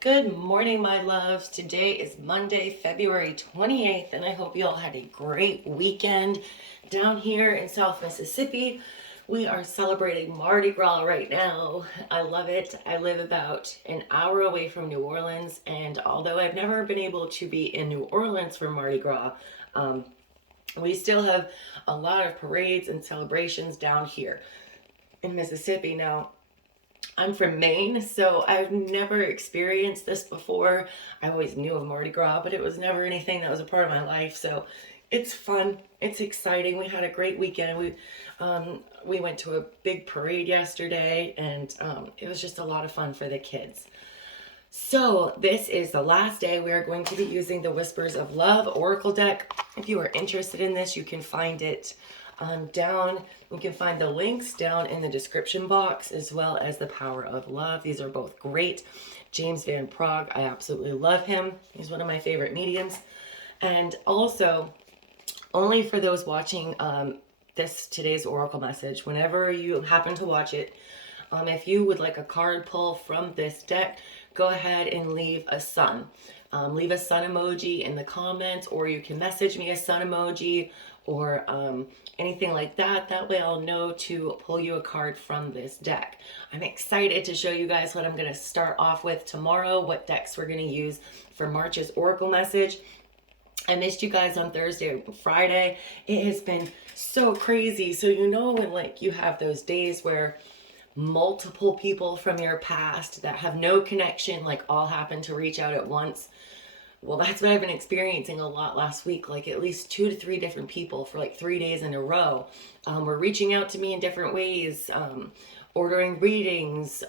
Good morning, my loves. Today is Monday, February 28th, and I hope you all had a great weekend. Down here in South Mississippi, we are celebrating Mardi Gras right now. I love it. I live about an hour away from New Orleans, and although I've never been able to be in New Orleans for Mardi Gras, we still have a lot of parades and celebrations down here in Mississippi. Now, I'm from Maine, so I've never experienced this before. I always knew of Mardi Gras, but it was never anything that was a part of my life. So it's fun. It's exciting. We had a great weekend. We went to a big parade yesterday, and it was just a lot of fun for the kids. So this is the last day we are going to be using the Whispers of Love Oracle deck. If you are interested in this, you can find it down. You can find the links down in the description box, as well as the Power of Love. These are both great. James Van Praagh, I absolutely love him. He's one of my favorite mediums. And also, only for those watching today's Oracle message, whenever you happen to watch it, if you would like a card pull from this deck, go ahead and leave a sun. Leave a sun emoji in the comments, or you can message me a sun emoji, or anything like that. That way I'll know to pull you a card from this deck. I'm excited to show you guys what I'm going to start off with tomorrow, what decks we're going to use for March's Oracle message. I missed you guys on Thursday and Friday. It has been so crazy. So when you have those days where multiple people from your past that have no connection all happen to reach out at once. Well, that's what I've been experiencing a lot last week. At least 2 to 3 different people for 3 days in a row were reaching out to me in different ways, ordering readings,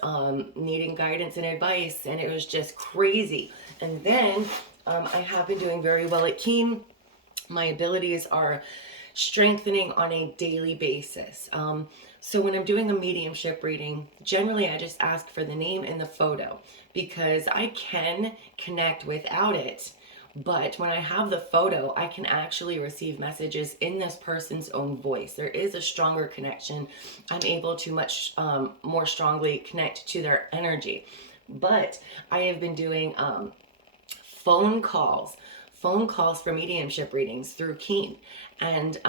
needing guidance and advice, and it was just crazy. And then I have been doing very well at Keen. My abilities are strengthening on a daily basis. So when I'm doing a mediumship reading, generally I just ask for the name and the photo, because I can connect without it. But when I have the photo, I can actually receive messages in this person's own voice. There is a stronger connection. I'm able to much more strongly connect to their energy. But I have been doing phone calls for mediumship readings through Keen. And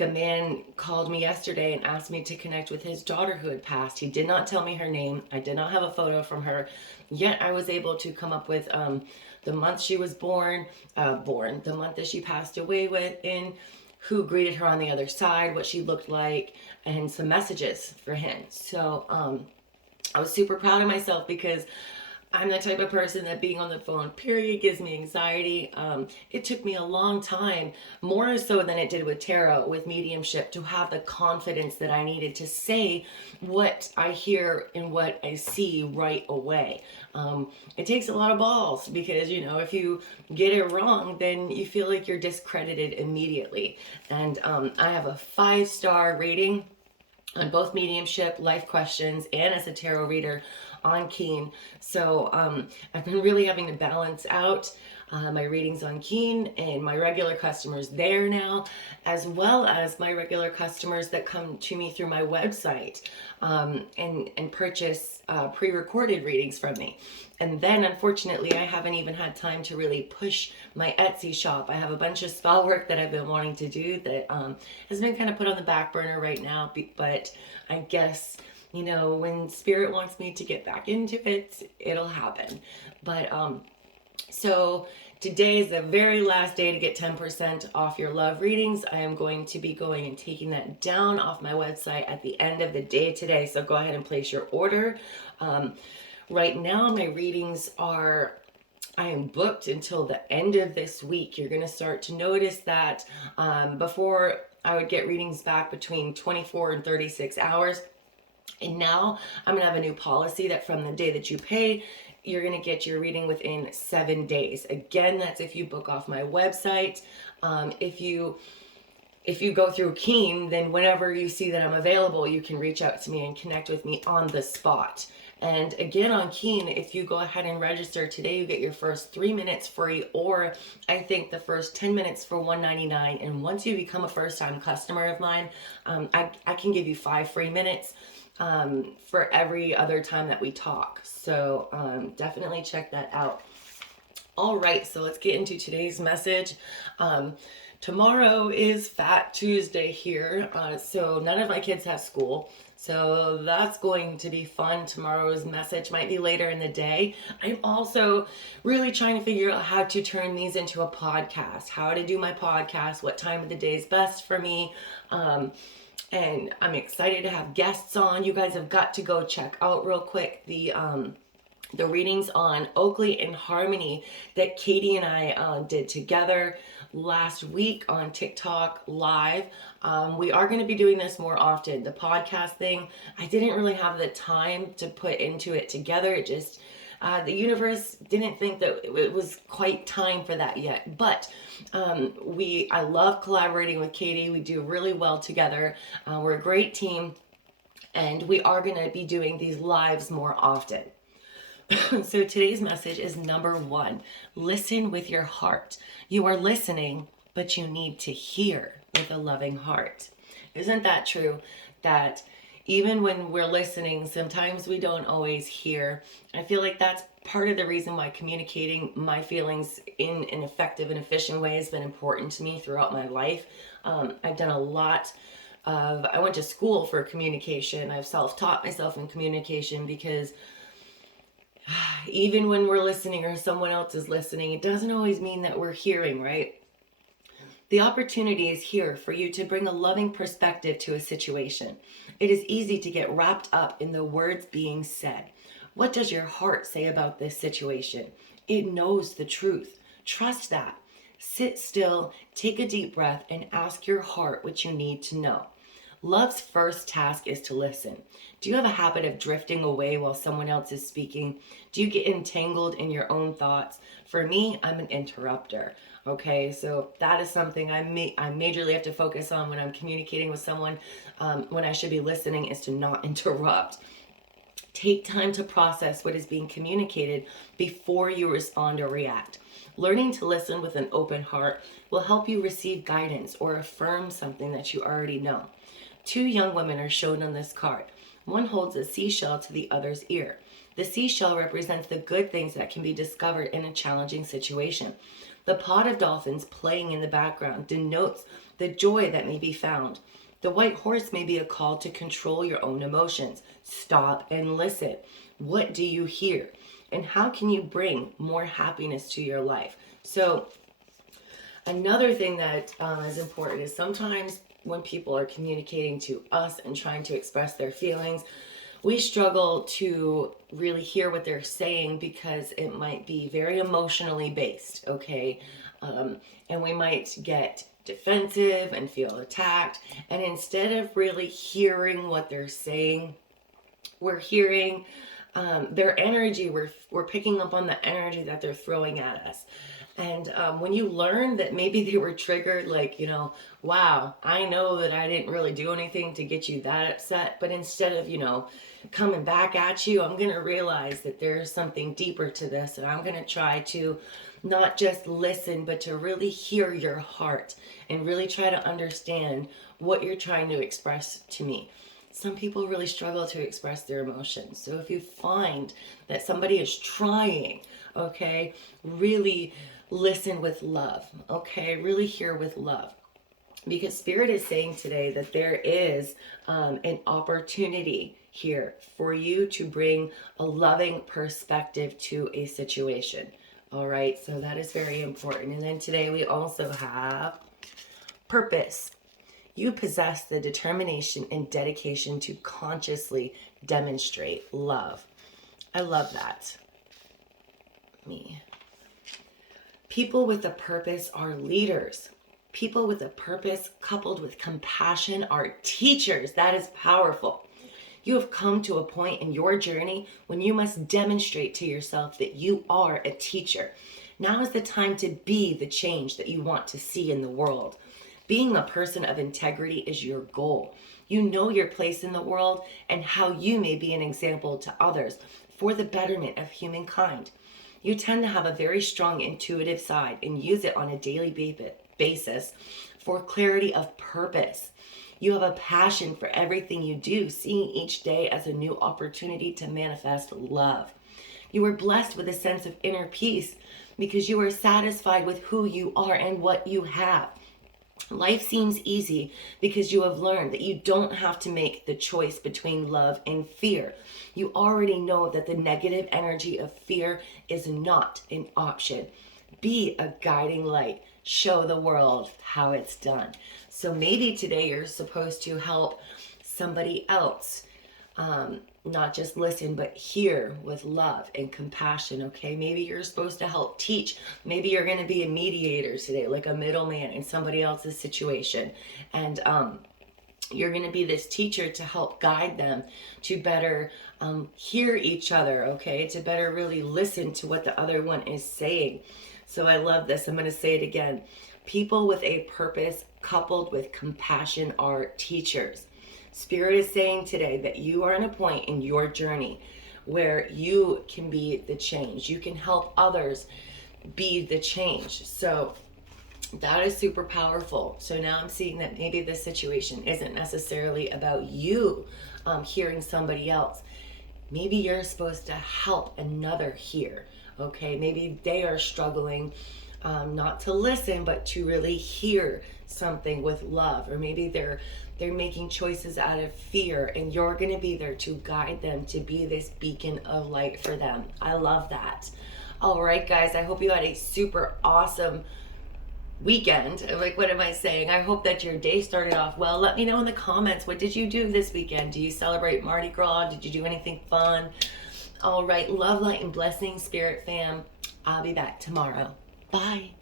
a man called me yesterday and asked me to connect with his daughter who had passed. He did not tell me her name. I did not have a photo from her. Yet I was able to come up with the month she was born, the month that she passed away in, who greeted her on the other side, what she looked like, and some messages for him. So I was super proud of myself, because I'm the type of person that being on the phone, period, gives me anxiety. It took me a long time, more so than it did with tarot, with mediumship, to have the confidence that I needed to say what I hear and what I see right away. It takes a lot of balls, because, if you get it wrong, then you feel like you're discredited immediately. And I have a 5-star rating on both mediumship, life questions, and as a tarot reader on Keen. So I've been really having to balance out my readings on Keen and my regular customers there now, as well as my regular customers that come to me through my website and purchase pre-recorded readings from me. And then, unfortunately, I haven't even had time to really push my Etsy shop. I have a bunch of spell work that I've been wanting to do that has been kind of put on the back burner right now, but I guess when Spirit wants me to get back into it, it'll happen. But so today is the very last day to get 10% off your love readings. I am going to be going and taking that down off my website at the end of the day today. So go ahead and place your order. Right now, my readings I am booked until the end of this week. You're going to start to notice that before I would get readings back between 24 and 36 hours. And now I'm going to have a new policy that from the day that you pay, you're going to get your reading within 7 days. Again, that's if you book off my website. If you go through Keen, then whenever you see that I'm available, you can reach out to me and connect with me on the spot. And again, on Keen, if you go ahead and register today, you get your first 3 minutes free, or I think the first 10 minutes for $1.99. And once you become a first-time customer of mine, I can give you 5 free minutes. for every other time that we talk. So definitely check that out. All right, so let's get into today's message. Tomorrow is Fat Tuesday here, so none of my kids have school. So that's going to be fun. Tomorrow's message might be later in the day. I'm also really trying to figure out how to turn these into a podcast, how to do my podcast, what time of the day is best for me. And I'm excited to have guests on. You guys have got to go check out real quick the readings on Oakley and Harmony that Katie and I did together last week on TikTok live. We are going to be doing this more often. The podcast thing, I didn't really have the time to put into it together. It just, the universe didn't think that it was quite time for that yet. But I love collaborating with Katie. We do really well together. We're a great team, and we are going to be doing these lives more often. So today's message is number 1. Listen with your heart. You are listening, but you need to hear with a loving heart. Isn't that true? That even when we're listening, sometimes we don't always hear. I feel like that's part of the reason why communicating my feelings in an effective and efficient way has been important to me throughout my life. I've done a lot I went to school for communication. I've self-taught myself in communication because even when we're listening or someone else is listening, it doesn't always mean that we're hearing, right? The opportunity is here for you to bring a loving perspective to a situation. It is easy to get wrapped up in the words being said. What does your heart say about this situation? It knows the truth. Trust that. Sit still, take a deep breath, and ask your heart what you need to know. Love's first task is to listen. Do you have a habit of drifting away while someone else is speaking? Do you get entangled in your own thoughts? For me, I'm an interrupter. Okay, so that is something I majorly have to focus on when I'm communicating with someone. When I should be listening is to not interrupt. Take time to process what is being communicated before you respond or react. Learning to listen with an open heart will help you receive guidance or affirm something that you already know. 2 young women are shown on this card. One holds a seashell to the other's ear. The seashell represents the good things that can be discovered in a challenging situation. The pod of dolphins playing in the background denotes the joy that may be found. The white horse may be a call to control your own emotions. Stop and listen. What do you hear? And how can you bring more happiness to your life? So another thing that is important is sometimes when people are communicating to us and trying to express their feelings, we struggle to really hear what they're saying because it might be very emotionally based, okay? And we might get defensive and feel attacked. And instead of really hearing what they're saying, we're hearing their energy. We're picking up on the energy that they're throwing at us. And when you learn that maybe they were triggered, like, wow, I know that I didn't really do anything to get you that upset, but instead of, coming back at you, I'm going to realize that there's something deeper to this, and I'm going to try to not just listen, but to really hear your heart and really try to understand what you're trying to express to me. Some people really struggle to express their emotions. So if you find that somebody is trying, okay, really listen with love, okay, really hear with love. Because Spirit is saying today that there is an opportunity here for you to bring a loving perspective to a situation. All right, so that is very important. And then today we also have purpose. You possess the determination and dedication to consciously demonstrate love. I love that. People with a purpose are leaders. People with a purpose coupled with compassion are teachers. That is powerful. You have come to a point in your journey when you must demonstrate to yourself that you are a teacher. Now is the time to be the change that you want to see in the world. Being a person of integrity is your goal. You know your place in the world and how you may be an example to others for the betterment of humankind. You tend to have a very strong intuitive side and use it on a daily basis for clarity of purpose. You have a passion for everything you do, seeing each day as a new opportunity to manifest love. You are blessed with a sense of inner peace because you are satisfied with who you are and what you have. Life seems easy because you have learned that you don't have to make the choice between love and fear. You already know that the negative energy of fear is not an option. Be a guiding light. Show the world how it's done. So maybe today you're supposed to help somebody else, not just listen, but hear with love and compassion, okay? Maybe you're supposed to help teach. Maybe you're going to be a mediator today, like a middleman in somebody else's situation. And you're going to be this teacher to help guide them to better hear each other, okay? To better really listen to what the other one is saying. So I love this. I'm going to say it again. People with a purpose coupled with compassion are teachers. Spirit is saying today that you are at a point in your journey where you can be the change. You can help others be the change. So that is super powerful. So now I'm seeing that maybe this situation isn't necessarily about you hearing somebody else. Maybe you're supposed to help another hear. Okay, maybe they are struggling not to listen, but to really hear something with love. Or maybe they're making choices out of fear, and you're going to be there to guide them to be this beacon of light for them. I love that. All right, guys, I hope you had a super awesome weekend. Like, what am I saying? I hope that your day started off well. Let me know in the comments, what did you do this weekend? Do you celebrate Mardi Gras? Did you do anything fun? All right, love, light, and blessings, Spirit fam. I'll be back tomorrow. Bye.